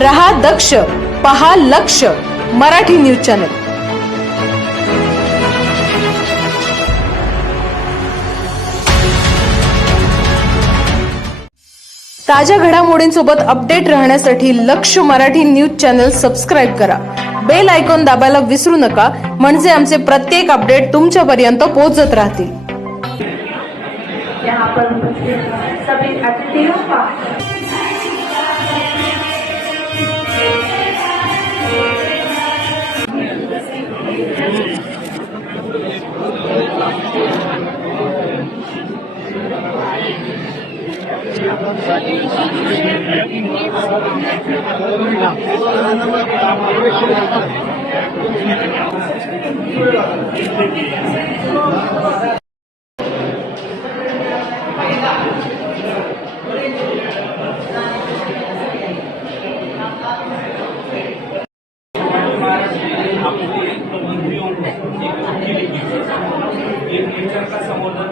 रहा दक्ष, पहा लक्ष मराठी न्यूज चॅनल। ताज्या घडामोडींसोबत अपडेट राहण्यासाठी लक्ष मराठी न्यूज चॅनल सबस्क्राइब करा। बेल आयकॉन दाबायला विसरू नका, म्हणजे आमचे प्रत्येक अपडेट तुमच्यापर्यंत पोहोचत राहतील। यहाँ पर उपस्थित सभी अतिथियों का का संवर्धन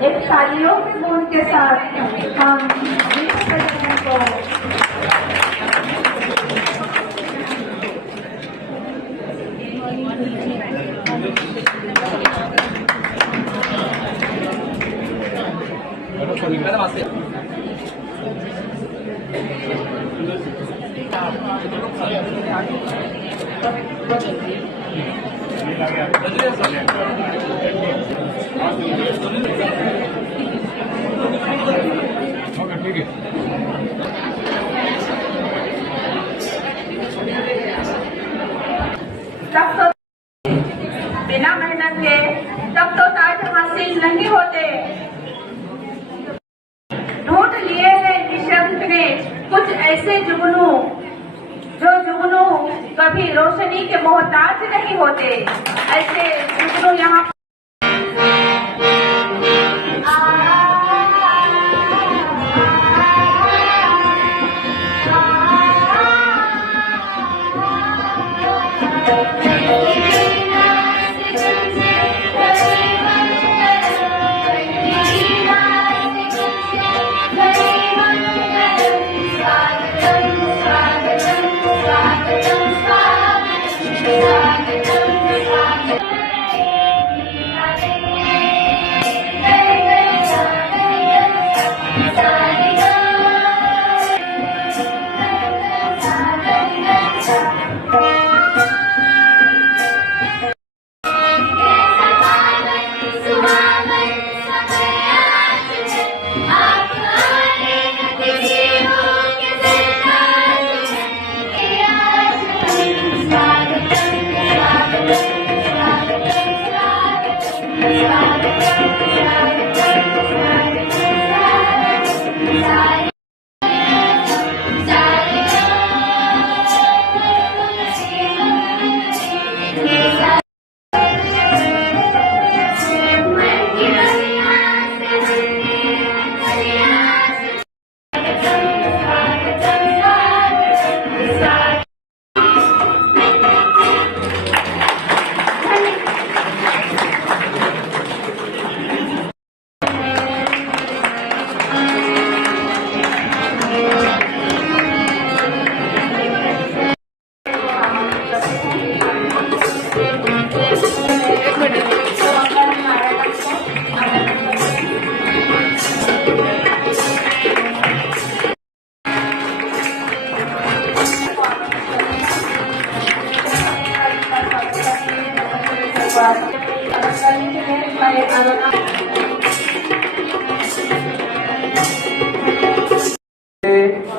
एक तालियों के बोल के साथ हम विश्व प्रदर्शन को तब तो बिना मेहनत के तब तो ताज हासिल नहीं होते। ढूंढ लिए हैं निशंक ने कुछ ऐसे जुगनू, जो जुगनू कभी रोशनी के मोहताज नहीं होते। ऐसे जुगनू यहाँ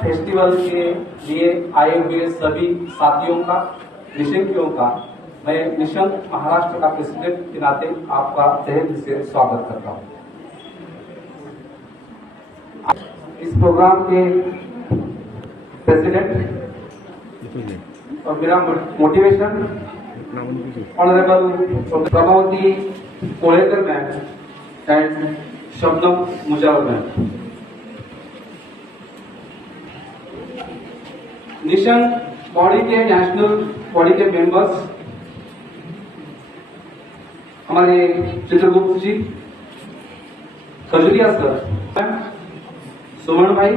फेस्टिवल के लिए आए हुए सभी साथियों का, निशंकियों का मैं निशंक महाराष्ट्र का प्रेसिडेंट के नाते आपका तहे दिल से स्वागत करता हूं। इस प्रोग्राम के प्रेसिडेंट और मेरा motivation honourable Prabhavati Kolekar ma'am and Shabnam Mujar ma'am. Nishank body के नेशनल बॉडी के मेंबर्स हमारे चित्रगुप्त जी, खजुरिया सर, सुमन भाई,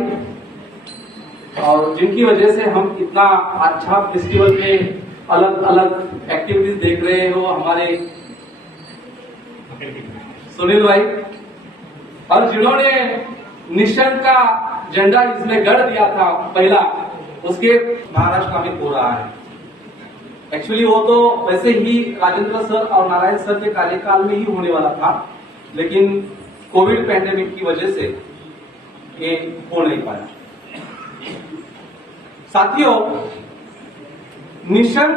और जिनकी वजह से हम इतना अच्छा फेस्टिवल में अलग अलग एक्टिविटीज देख रहे हो, हमारे सुनील भाई, और जिन्होंने निशंक का झंडा इसमें गढ़ दिया था पहला, उसके महाराष्ट्र में हो रहा है। एक्चुअली वो तो वैसे ही राजेंद्र सर और नारायण सर के कार्यकाल में ही होने वाला था, लेकिन कोविड पैंडेमिक की वजह से ये हो नहीं पाया। साथियों, निशंक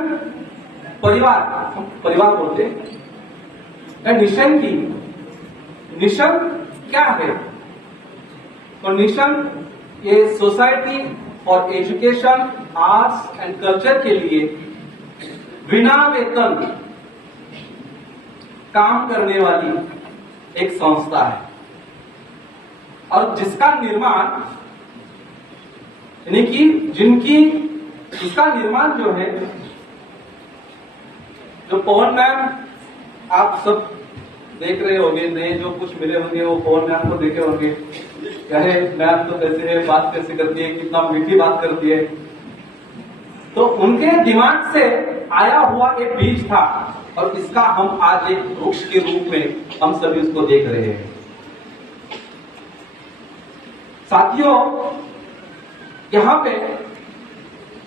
परिवार बोलते हैं, निशंक क्या है? तो निशंक ये society for education, arts and culture के लिए बिना वेतन काम करने वाली एक संस्था है, और जिसका निर्माण यानी कि इसका निर्माण जो है, जो पवन मैम आप सब देख रहे होंगे, नए जो कुछ मिले होंगे वो पवन मैम को देखे होंगे, कहे मैम तो कैसे है, बात कैसे करती है, कितना मीठी बात करती है। तो उनके दिमाग से आया हुआ एक बीज था, और इसका हम आज एक वृक्ष के रूप में हम सभी उसको देख रहे हैं। साथियों, यहां पे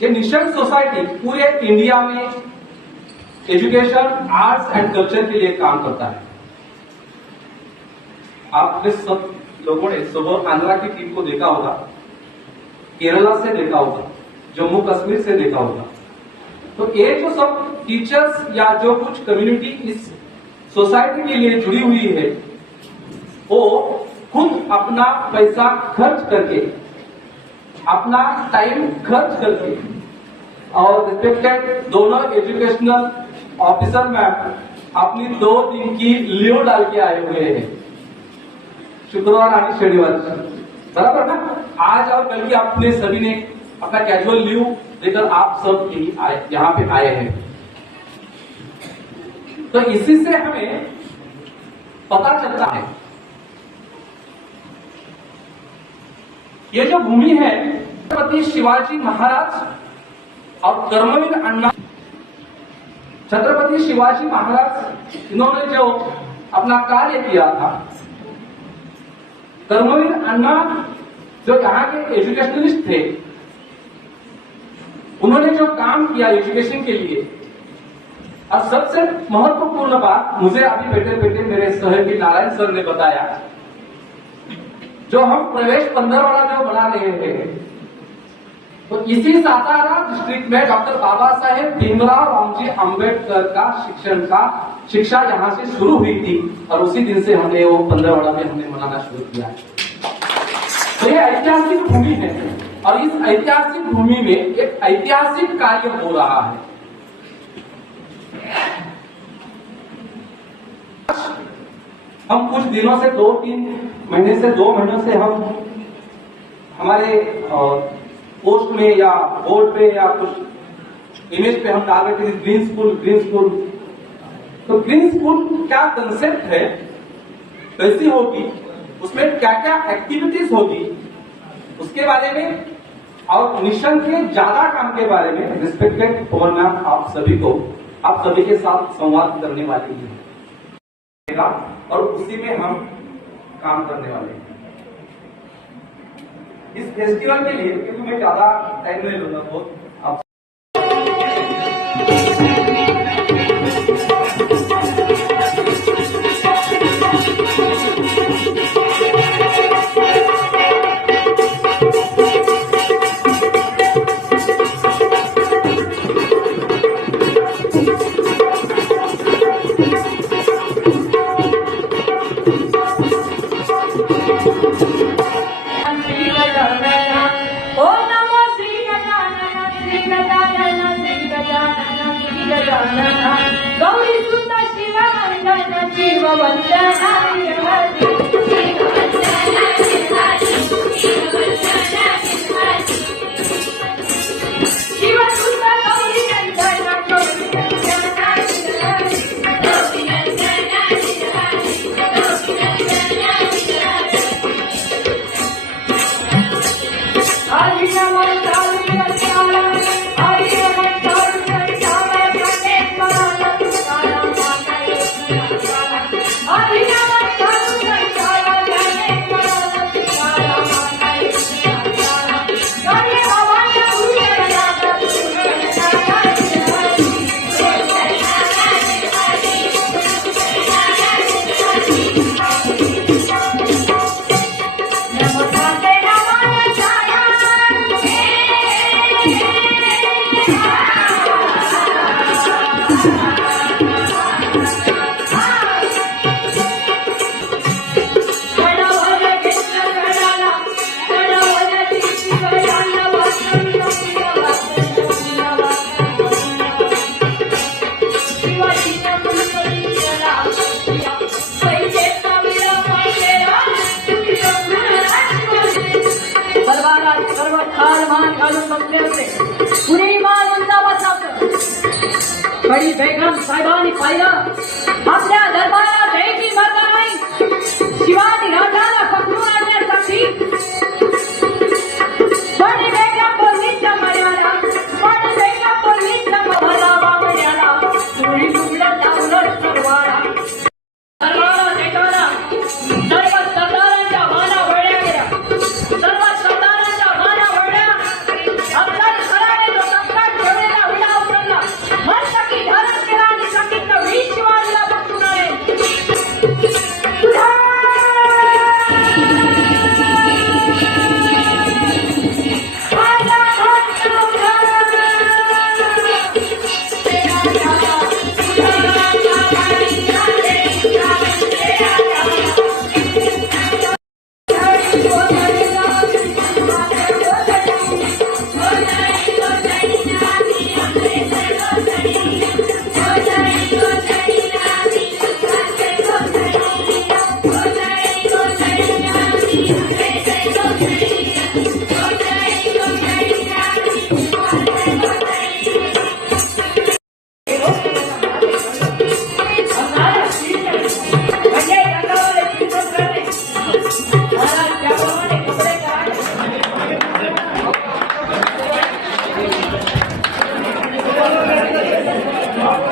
ये निशंक सोसाइटी पूरे इंडिया में एजुकेशन, आर्ट्स एंड कल्चर के लिए काम करता है। आपने सब लोगों ने सुबह आंध्रा की टीम को देखा होगा, केरला से देखा होगा, जम्मू कश्मीर से देखा होगा। तो ये जो सब टीचर्स या जो कुछ कम्युनिटी इस सोसाइटी के लिए जुड़ी हुई है, वो खुद अपना पैसा खर्च करके, अपना टाइम खर्च करके, और रिस्पेक्टेड दोनों एजुकेशनल ऑफिसर मैम अपनी 2 दिन की लीव डाल के आए हुए हैं, शुक्रवार और शनिवार, बराबर ना। आज और कल की आपने सभी ने अपना कैजुअल लीव देकर आप सब यहाँ पे आए हैं। तो इसी से हमें पता चलता है, ये जो भूमि है, छत्रपति शिवाजी महाराज और कर्मवीर अण्णा, छत्रपति शिवाजी महाराज इन्होंने जो अपना कार्य किया था, कर्मवीर अण्णा जो यहाँ के एजुकेशनलिस्ट थे, उन्होंने जो काम किया एजुकेशन के लिए, और सबसे महत्वपूर्ण बात मुझे अभी बैठे बैठे मेरे सहयोगी नारायण सर ने बताया, जो हम प्रवेश 15 वाला जो बना रहे हैं, तो इसी सातारा डिस्ट्रिक्ट में डॉक्टर बाबा साहेब भीमराव रामजी आम्बेडकर का शिक्षा यहाँ से शुरू हुई थी, और उसी दिन से हमने वो 15 वाला में हमने मनाना शुरू किया। तो ये ऐतिहासिक भूमि है, और इस ऐतिहासिक भूमि में एक ऐतिहासिक कार्य हो रहा है। हम कुछ दिनों से 2-3 महीने से 2 महीनों से हम हमारे पोस्ट में या बोर्ड पे या कुछ इमेज पे हम डाल रहे थे ग्रीन स्कूल। तो ग्रीन स्कूल क्या कंसेप्ट है, कैसी होगी, उसमें क्या क्या एक्टिविटीज होगी, उसके बारे में और निशंक के ज्यादा काम के बारे में रिस्पेक्टेड पवन मैम आप सभी के साथ संवाद करने वाली है, और उसी में हम काम करने वाले हैं। इस फेस्टिवल के लिए, क्योंकि मैं ज्यादा टाइम नहीं लूंगा, बहुत आप ओ नमो श्री गजानन श्री गजानन श्री गजानन देवी गजानना गौरी सुत शिव वंदन शिव वंदना शिव सुत गौरी नंदन गौरी बड़ी बेगम साहेबांनी पाहिलं आपल्या दरबारात एकही माता नाही शिवाजी राजाला पकडून आणण्यासाठी बडी बेगम पोलीसच्या मर्यादा बडी बेगम पोलीसच्या मला बाबड्याला चोरी तुकडा लावलं सरवाळा दरबारात येताना सर्व सरदारांच्या माना वळल्या गेल्या सर्व सरदारांच्या माना वळल्या आपल्या घराने जो टप्प्यात ठेवलेला विडा उचलला मनसकी धारण केला आणि सांगितलं वीर शिवाजीला पकडून आले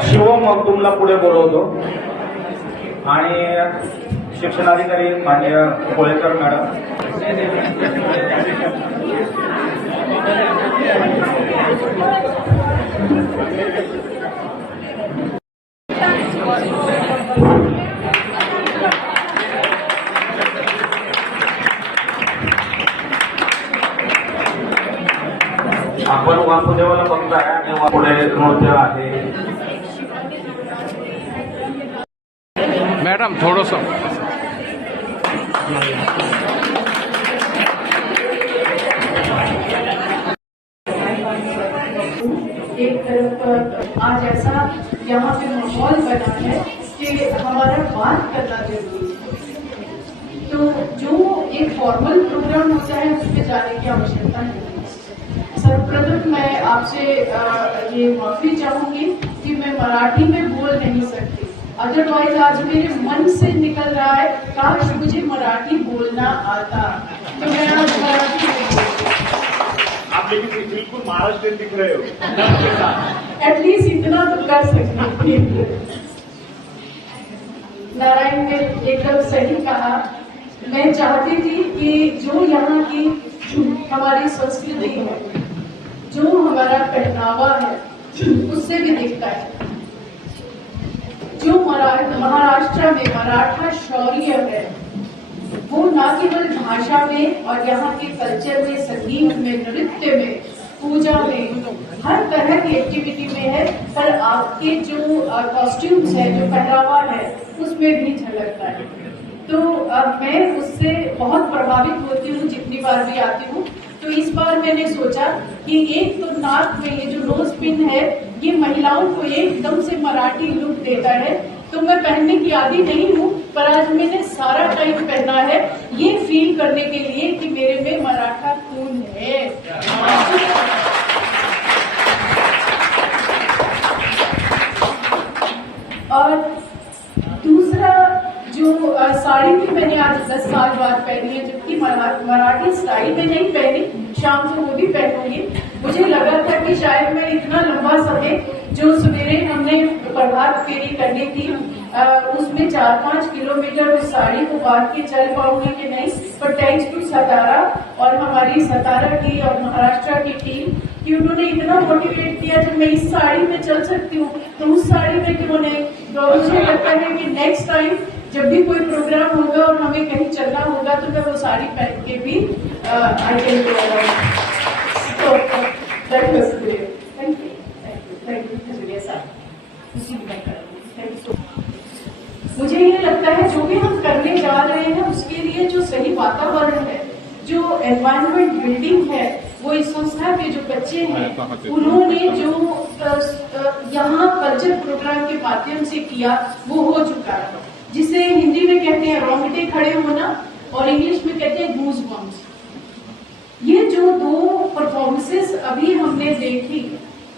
शिवम मगदूमला पुढे बोलवतो आणि शिक्षणाधिकारी माननीय कोळेकर मॅडम आपण वासुदेवाला बघताय आणि पुढे नृत्य आहे मैडम थोड़ा सा एक तरफ आज ऐसा यहाँ पे माहौल बना है कि हमारा बात करना जरूरी है। तो जो एक फॉर्मल प्रोग्राम होता है उस पर जाने की आवश्यकता नहीं है। सर्वप्रथम मैं आपसे ये माफी चाहूंगी कि मैं मराठी में बोल नहीं सकती, अदरवाइज आज मेरे मन से निकल रहा है काश मुझे मराठी बोलना आता, तो मैं आज मराठी में बोलती। आप लेकिन बिल्कुल महाराष्ट्र दिख रहे हो एटलीस्ट इतना तो कर सकती थी। नारायण ने एकदम सही कहा। मैं चाहती थी कि जो यहाँ की हमारी संस्कृति है, जो हमारा पहनावा है, उससे भी दिखता है। जो महाराष्ट्र में मराठा शौर्य है वो न केवल भाषा में और यहाँ के कल्चर में, संगीत में, नृत्य में, पूजा में, हर तरह की एक्टिविटी में है, पर आपके जो कॉस्ट्यूम्स है, जो पहनावा है, उसमें भी झलकता है। तो मैं उससे बहुत प्रभावित होती हूँ जितनी बार भी आती हूँ। तो इस बार मैंने सोचा कि एक तो नाक में ये जो नोज पिन है ये महिलाओं को एकदम से मराठी लुक देता है, तो मैं पहनने की आदी नहीं हूँ, पर आज मैंने सारा टाइम पहना है ये फील करने के लिए कि मेरे में मराठा खून है। और दूसरा जो साड़ी भी मैंने आज 10 साल बाद पहनी है, जबकि मराठी स्टाइल में नहीं पहनी, शाम को वो भी पहनूंगी। मुझे लगा था कि शायद मैं इतना लंबा समय जो सवेरे हमने प्रभात फेरी करनी थी उसमें 4-5 किलोमीटर उस साड़ी को बांध के चल पाऊंगी कि नहीं, पर थैंक्स टू सतारा और हमारी सतारा की और महाराष्ट्र की टीम कि उन्होंने इतना मोटिवेट किया जब मैं इस साड़ी में चल सकती हूँ तो उस साड़ी में क्यों नहीं। तो मुझे लगता है कि नेक्स्ट टाइम जब भी कोई प्रोग्राम होगा और हमें कहीं चलना होगा तो मैं वो साड़ी पहन के भी I can go. That was great. Thank you sir. मुझे ये लगता है जो भी हम करने जा रहे हैं उसके लिए जो सही वातावरण है, जो एनवायरनमेंट बिल्डिंग है, वो इस संस्था के जो बच्चे हैं उन्होंने जो यहाँ कल्चर प्रोग्राम के माध्यम से किया वो हो चुका है, जिसे हिंदी में कहते हैं रोंगटे खड़े होना और इंग्लिश में कहते हैं गूज बम्स। ये जो 2 परफॉर्मेंसेस अभी हमने देखी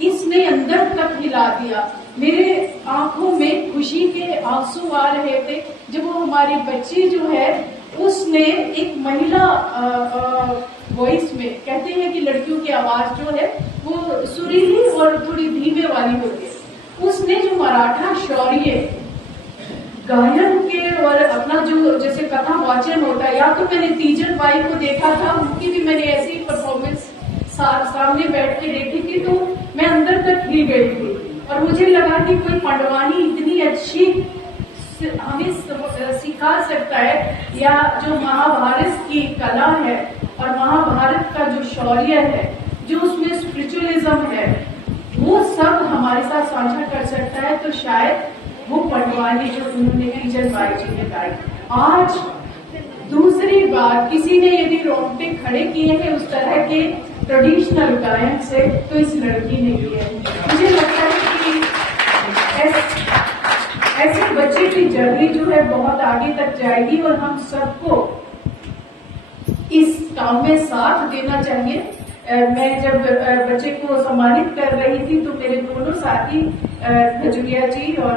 इसने अंदर तक हिला दिया। मेरे आंखों में खुशी के आंसू आ रहे थे जब वो हमारी बच्ची जो है उसने एक महिला वॉइस में, कहते हैं कि लड़कियों की आवाज जो है वो सुरीली और थोड़ी धीमे वाली होती है, उसने जो मराठा शौर्य गायन के और अपना जो जैसे कथा वाचन होता है, या तो मैंने तीजन बाई को देखा था, उनकी भी मैंने ऐसी परफॉर्मेंस सामने बैठ के देखी थी तो मैं अंदर तक हिल गई थी और मुझे लगा कि कोई पंडवानी इतनी अच्छी हमें सिखा सकता है, या जो महाभारत की कला है और महाभारत का जो शौर्य है, जो उसमें स्पिरिचुअलिज्म है, वो सब हमारे साथ साझा कर सकता है। तो शायद वो पंडवानी जो उन्होंने तीजन बाई जी ने गाई। आज दूसरी बात, किसी ने यदि रोंगटे खड़े किए हैं उस तरह के ट्रेडिशनल गायन से तो इस लड़की ने किए हैं। मुझे लगता है कि ऐसे बच्चे की जर्नी जो है बहुत आगे तक जाएगी और हम सबको इस काम में साथ देना चाहिए। मैं जब बच्चे को सम्मानित कर रही थी तो मेरे दोनों साथी खजुरिया जी और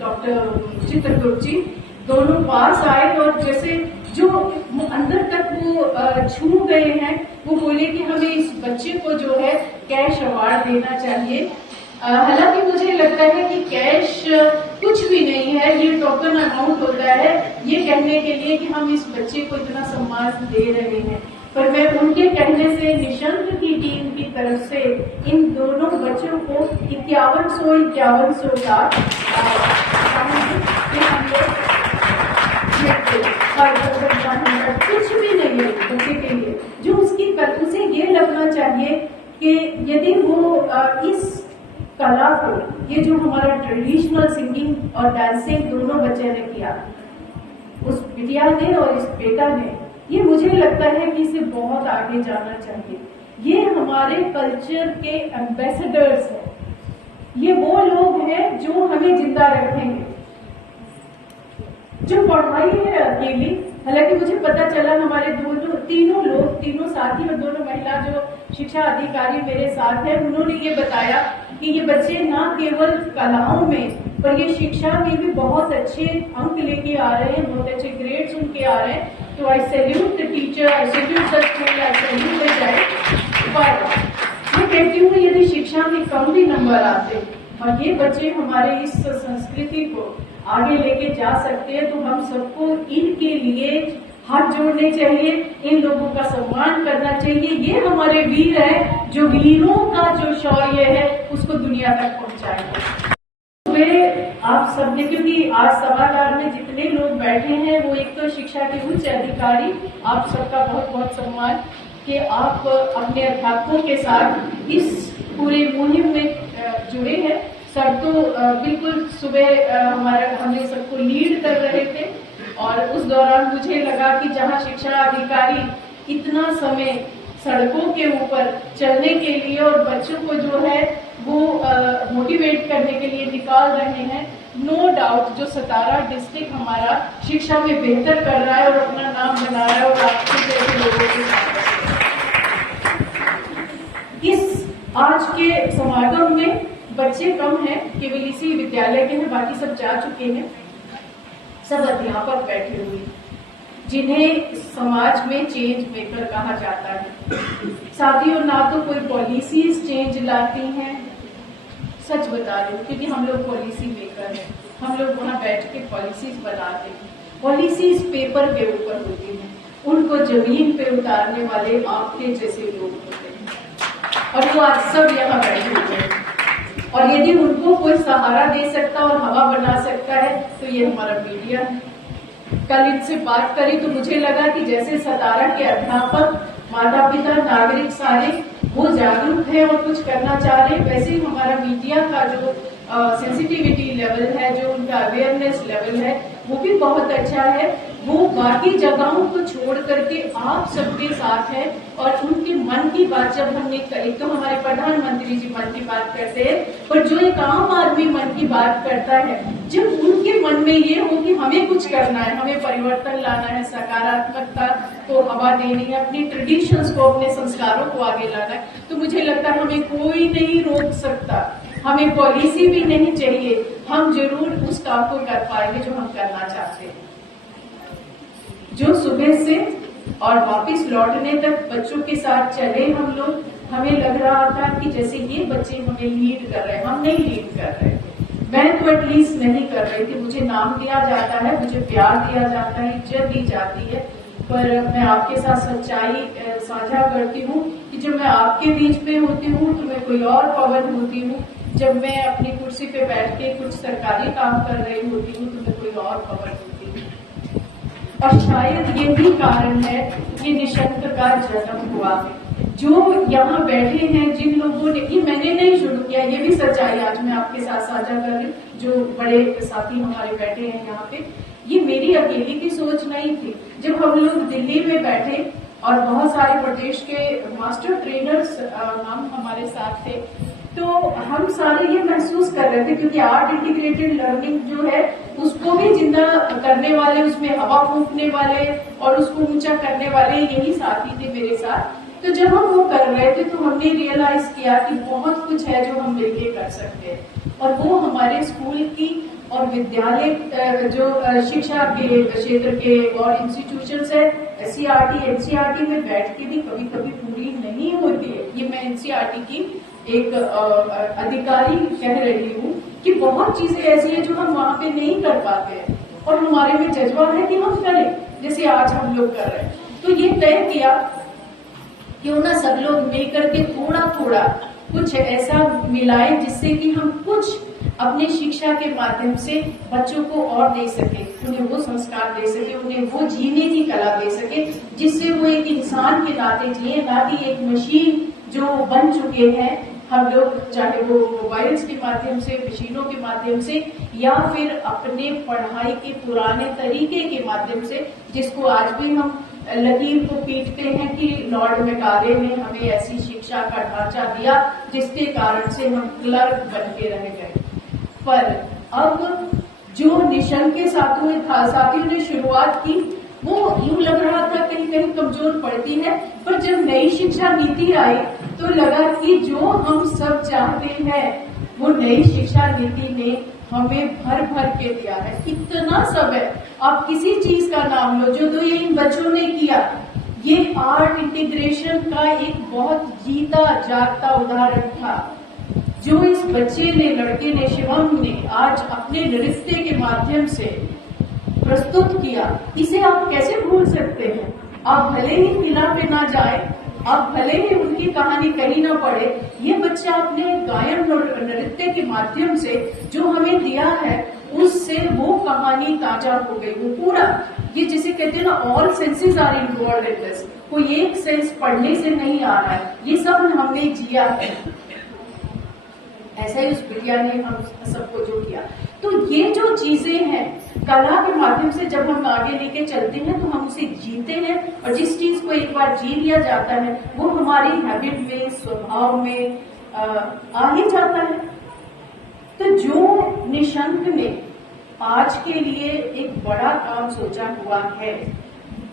डॉक्टर चित्रगुप्त जी दोनों पास आए और जैसे जो अंदर तक वो छू गए हैं, वो बोले कि हमें इस बच्चे को जो है कैश अवार्ड देना चाहिए। हालांकि मुझे लगता है कि कैश कुछ भी नहीं है, ये टोकन अमाउंट होता है ये कहने के लिए कि हम इस बच्चे को इतना सम्मान दे रहे हैं। पर मैं उनके कहने से निशंक की टीम की तरफ से इन दोनों बच्चों को 5100 का कुछ भी नहीं है बच्चे के लिए, जो उसे ये लगना चाहिए कि यदि वो इस कला को, ये जो हमारा ट्रेडिशनल सिंगिंग और डांसिंग दोनों बच्चे ने किया, उस बिटिया ने और इस बेटा ने, ये मुझे लगता है कि इसे बहुत आगे जाना चाहिए। ये हमारे कल्चर के एम्बेसडर्स हैं, ये वो लोग हैं जो हमें जिंदा रखेंगे। जो पढ़ाई है अकेली, हालांकि मुझे पता चला हमारे तीनों साथी और दोनों महिला जो शिक्षा अधिकारी मेरे साथ हैं, उन्होंने ये बताया कि ये बच्चे न केवल कलाओं में पर ये शिक्षा में भी बहुत अच्छे अंक लेके आ रहे हैं, बहुत अच्छे ग्रेड्स उनके आ रहे हैं। तो आई salute the teacher, I salute the school, I salute the child. पर मैं कहती हूँ यदि शिक्षा में कम भी नंबर आते और ये बच्चे हमारे इस संस्कृति को आगे लेके जा सकते हैं तो हम सबको इनके लिए हाथ जोड़ने चाहिए, इन लोगों का सम्मान करना चाहिए। ये हमारे वीर हैं जो वीरों का जो शौर्य है उसको दुनिया तक पहुंचाएंगे। आप सबने, क्योंकि आज सभागार में जितने लोग बैठे हैं वो एक तो शिक्षा के उच्च अधिकारी, आप सबका बहुत बहुत सम्मान कि आप अपने अध्यापकों के साथ इस पूरे मुहिम में जुड़े हैं। सर तो बिल्कुल सुबह हमें सबको लीड कर रहे थे और उस दौरान मुझे लगा कि जहां शिक्षा अधिकारी इतना समय सड़कों के ऊपर चलने के लिए और बच्चों को जो है वो मोटिवेट करने के लिए निकाल रहे हैं। नो डाउट जो सतारा डिस्ट्रिक्ट हमारा शिक्षा में बेहतर कर रहा है और अपना नाम बना रहा है और आपके जैसे लोगों के साथ इस आज के समागम में बच्चे कम हैं, केवल इसी विद्यालय के हैं, बाकी सब जा चुके हैं। सब अध्यापक बैठे हुए जिन्हें समाज में चेंज मेकर कहा जाता है। साथियों, ना तो कोई पॉलिसीज चेंज लाती हैं, सच बता रही हूँ, क्योंकि हम लोग पॉलिसी मेकर हैं, हम लोग वहाँ बैठ के पॉलिसीज बनाते हैं। पॉलिसीज पेपर के ऊपर होती हैं, उनको जमीन पे उतारने वाले आपके जैसे लोग होते हैं और वो आज सब यहाँ बैठे हुए हैं। और यदि उनको कोई सहारा दे सकता और हवा बना सकता है तो ये हमारा मीडिया है। कल इनसे बात करी तो मुझे लगा कि जैसे सतारा के अध्यापक, माता पिता, नागरिक सारे वो जागरूक है और कुछ करना चाह रहे हैं, वैसे ही हमारा मीडिया का जो सेंसिटिविटी लेवल है, जो उनका अवेयरनेस लेवल है, वो भी बहुत अच्छा है। वो बाकी जगहों को छोड़ करके आप सबके साथ है और उनके मन की बात जब हमने एक तो हमारे प्रधानमंत्री जी मन की बात करते हैं, पर जो एक आम आदमी मन की बात करता है, जब उनके मन में ये हो कि हमें कुछ करना है, हमें परिवर्तन लाना है, सकारात्मकता को हवा देनी है, अपनी ट्रेडिशंस को, अपने संस्कारों को आगे लाना है, तो मुझे लगता है हमें कोई नहीं रोक सकता। हमें पॉलिसी भी नहीं चाहिए, हम जरूर उस काम को कर पाएंगे जो हम करना चाहते हैं। जो सुबह से और वापस लौटने तक बच्चों के साथ चले हम लोग, हमें लग रहा था कि जैसे ये बच्चे हमें लीड कर रहे हैं, हम नहीं लीड कर रहे। मैं तो एटलीस्ट नहीं कर रही थी। मुझे नाम दिया जाता है, मुझे प्यार दिया जाता है, इज्जत दी जाती है, पर मैं आपके साथ सच्चाई साझा करती हूँ कि जब मैं आपके बीच में होती हूँ तो मैं कोई और पवन होती हूँ, जब मैं अपनी कुर्सी पे बैठ के कुछ सरकारी काम कर रही होती हूँ तो मैं कोई और पवन होती हूँ। और शायद ये भी कारण है कि निशंक का जन्म हुआ। जो यहाँ बैठे हैं, जिन लोगों ने, ये मैंने नहीं शुरू किया, ये भी सच्चाई आज मैं आपके साथ साझा कर रही हूँ, जो बड़े साथी हमारे बैठे हैं यहाँ पे, ये मेरी अकेली की सोच नहीं थी। जब हम लोग दिल्ली में बैठे और बहुत सारे प्रदेश के मास्टर ट्रेनर्स हम हमारे साथ थे, तो हम सारे ये महसूस कर रहे थे, क्योंकि आर्ट इंटीग्रेटेड लर्निंग जो है उसको भी जिंदा करने वाले, उसमें हवा फूंकने वाले और उसको ऊंचा करने वाले यही साथी थे मेरे साथ। तो जब हम वो कर रहे थे तो हमने रियलाइज किया कि बहुत कुछ है जो हम मिलके कर सकते हैं, और वो हमारे स्कूल की और विद्यालय जो शिक्षा के क्षेत्र के और इंस्टीट्यूशंस है, SCERT, NCERT में बैठ के भी कभी कभी पूरी नहीं होती है। ये मैं NCERT की एक अधिकारी कह रही हूँ कि बहुत चीजें ऐसी है जो हम वहाँ पे नहीं कर पाते हैं और हमारे में जज्बा है कि हम करें, जैसे आज हम लोग कर रहे हैं। तो ये तय किया क्यों ना सब लोग मिलकर के थोड़ा थोड़ा कुछ ऐसा मिलाए जिससे कि हम कुछ अपने शिक्षा के माध्यम से बच्चों को और दे सके, उन्हें वो संस्कार दे सके, उन्हें वो जीने की कला दे सके, जिससे वो एक इंसान के नाते जिए, ना कि एक मशीन जो बन चुके हैं हम लोग, चाहे वो मोबाइल्स के माध्यम से, मशीनों के माध्यम से, या फिर अपने पढ़ाई के पुराने तरीके के माध्यम से, जिसको आज भी हम लकीर को पीटते हैं कि लॉर्ड मेकाले ने हमें ऐसी शिक्षा का ढांचा दिया जिसके कारण से हम क्लर्क बन के रह गए। पर अब जो निशंक के साथियों ने शुरुआत की, वो यूं लग रहा था कहीं कहीं कमजोर पड़ती है, पर जब नई शिक्षा नीति आई तो लगा कि जो हम सब चाहते हैं वो नई शिक्षा नीति ने हमें भर भर के दिया है। इतना सब है, आप किसी चीज का नाम लो जो ये इन बच्चों ने किया। ये आर्ट इंटीग्रेशन का एक बहुत जीता जागता उदाहरण था जो इस बच्चे ने, लड़के ने, शिवम ने आज अपने नृत्य के माध्यम से प्रस्तुत किया। इसे आप कैसे भूल सकते हैं? आप भले ही मिला पे ना जाए, आप भले ही उनकी कहानी कहीं ना पढ़े, ये बच्चा अपने गायन और नृत्य के माध्यम से जो हमें दिया है उससे वो कहानी ताजा हो गई। वो पूरा, ये जिसे कहते हैं ना, all senses are involved in this, कोई एक सेंस पढ़ने से नहीं आ रहा है, ये सब हमने जिया है। ऐसा ही उस बिटिया ने हम सबको जो किया। तो ये जो चीजें हैं, कला के माध्यम से जब हम आगे लेके चलते हैं तो हम उसे जीते हैं, और जिस चीज को एक बार जी लिया जाता है वो हमारी हैबिट में, स्वभाव में आ ही जाता है। तो जो निशंक ने आज के लिए एक बड़ा काम सोचा हुआ है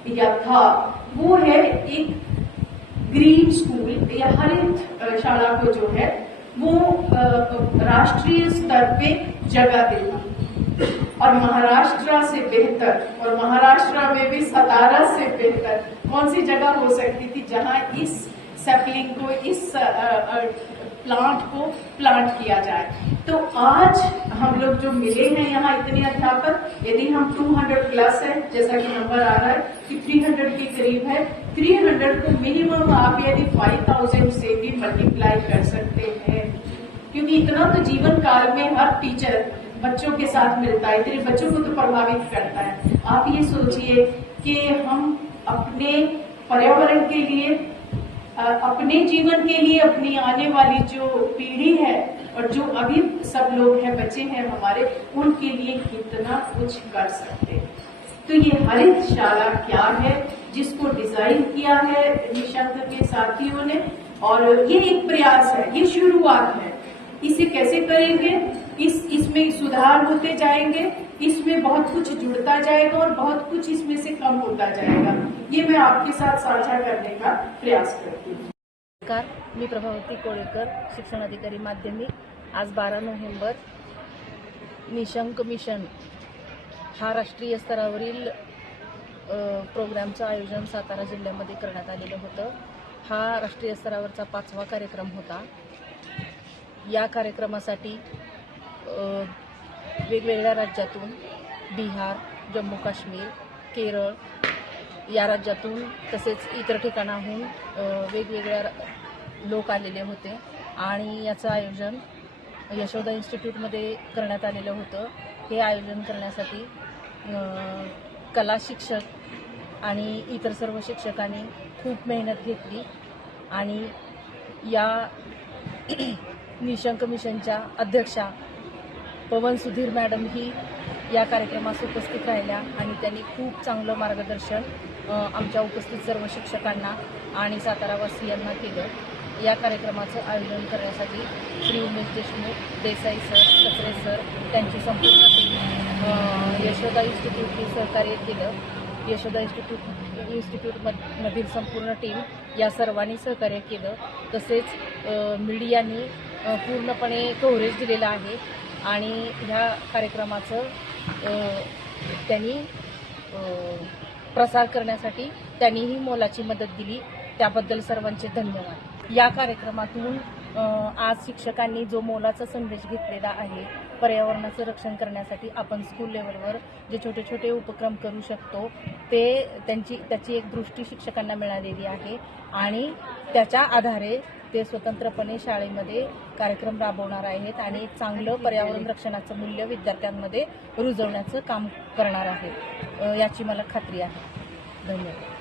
या था, वो है एक ग्रीन स्कूल या हरित शाला को जो है वो राष्ट्रीय स्तर पे जगह देना, और महाराष्ट्र से बेहतर, और महाराष्ट्र में भी सतारा से बेहतर कौन सी जगह हो सकती थी जहां इस सैपलिंग को, इस प्लांट को प्लांट किया जाए। तो आज हम लोग जो मिले हैं यहाँ इतने अध्यापक, यदि हम 200 प्लस है, जैसा कि नंबर आ रहा है कि 300 के करीब है, 300 को मिनिमम आप यदि 5000 से भी मल्टीप्लाई कर सकते हैं, क्योंकि इतना तो जीवन काल में हर टीचर बच्चों के साथ मिलता है, इतने बच्चों को तो प्रभावित करता है। आप ये सोचिए कि हम अपने पर्यावरण के लिए, अपने जीवन के लिए, अपनी आने वाली जो पीढ़ी है और जो अभी सब लोग हैं, बच्चे हैं हमारे, उनके लिए कितना कुछ कर सकते हैं। तो ये हरित शाला क्या है, जिसको डिजाइन किया है निशंक के साथियों ने, और ये एक प्रयास है, ये शुरुआत है। इसे कैसे करेंगे, इसमें सुधार होते जाएंगे, इसमें बहुत कुछ जुड़ता जाएगा और बहुत कुछ इसमें से कम होता जाएगा। ये मैं आपके साथ साझा करने का प्रयास करती हूँ। नमस्कार, मी प्रभावती कोळेकर, शिक्षण अधिकारी माध्यमिक. आज 12 नोव्हेंबर निशंक मिशन हा राष्ट्रीय स्तरावरील प्रोग्रामचं आयोजन सातारा जिल्ह्यामध्ये करण्यात आलेलं होतं. हा राष्ट्रीय स्तरावरचा 5वा कार्यक्रम होता. या कार्यक्रमासाठी वेगवेगळ्या राज्यातून, बिहार, जम्मू काश्मीर, केरळ या राज्यातून तसेच इतर ठिकाणाहून वेगवेगळ्या लोक आलेले होते आणि याचं आयोजन यशोदा इन्स्टिट्यूटमध्ये करण्यात आलेलं होतं. हे आयोजन करण्यासाठी कला शिक्षक आणि इतर सर्व शिक्षकांनी खूप मेहनत घेतली आणि या निशंक मिशनच्या अध्यक्षा पवन सुधीर मॅडम ही या कार्यक्रमास उपस्थित राहिल्या आणि त्यांनी खूप चांगलं मार्गदर्शन आमच्या उपस्थित सर्व शिक्षकांना आणि सातारावासियांना केलं. या कार्यक्रमाचं आयोजन करण्यासाठी श्री उमेश देशमुख, देसाई सर, कचरे सर, त्यांची संपूर्ण टीम, यशोदा इन्स्टिट्यूटनी सहकार्य केलं. यशोदा इन्स्टिट्यूटमधील संपूर्ण टीम या सर्वांनी सहकार्य केलं. तसेच मीडियानी पूर्णपणे कव्हरेज दिलेलं आहे आणि ह्या कार्यक्रमाचं त्यांनी प्रसार करण्यासाठी त्यांनीही मोलाची मदत दिली. त्याबद्दल सर्वांचे धन्यवाद. या कार्यक्रमातून आज शिक्षकांनी जो मोलाचा संदेश घेतलेला आहे, पर्यावरणाचं रक्षण करण्यासाठी आपण स्कूल लेवलवर जे छोटे छोटे उपक्रम करू शकतो ते त्याची एक दृष्टी शिक्षकांना मिळालेली आहे आणि त्याच्या आधारे ते स्वतंत्रपणे शाळेमध्ये कार्यक्रम राबवणार आहेत आणि एक चांगलं पर्यावरण रक्षणाचं मूल्य विद्यार्थ्यांमध्ये रुजवण्याचं काम करणार आहेत, याची मला खात्री आहे. धन्यवाद.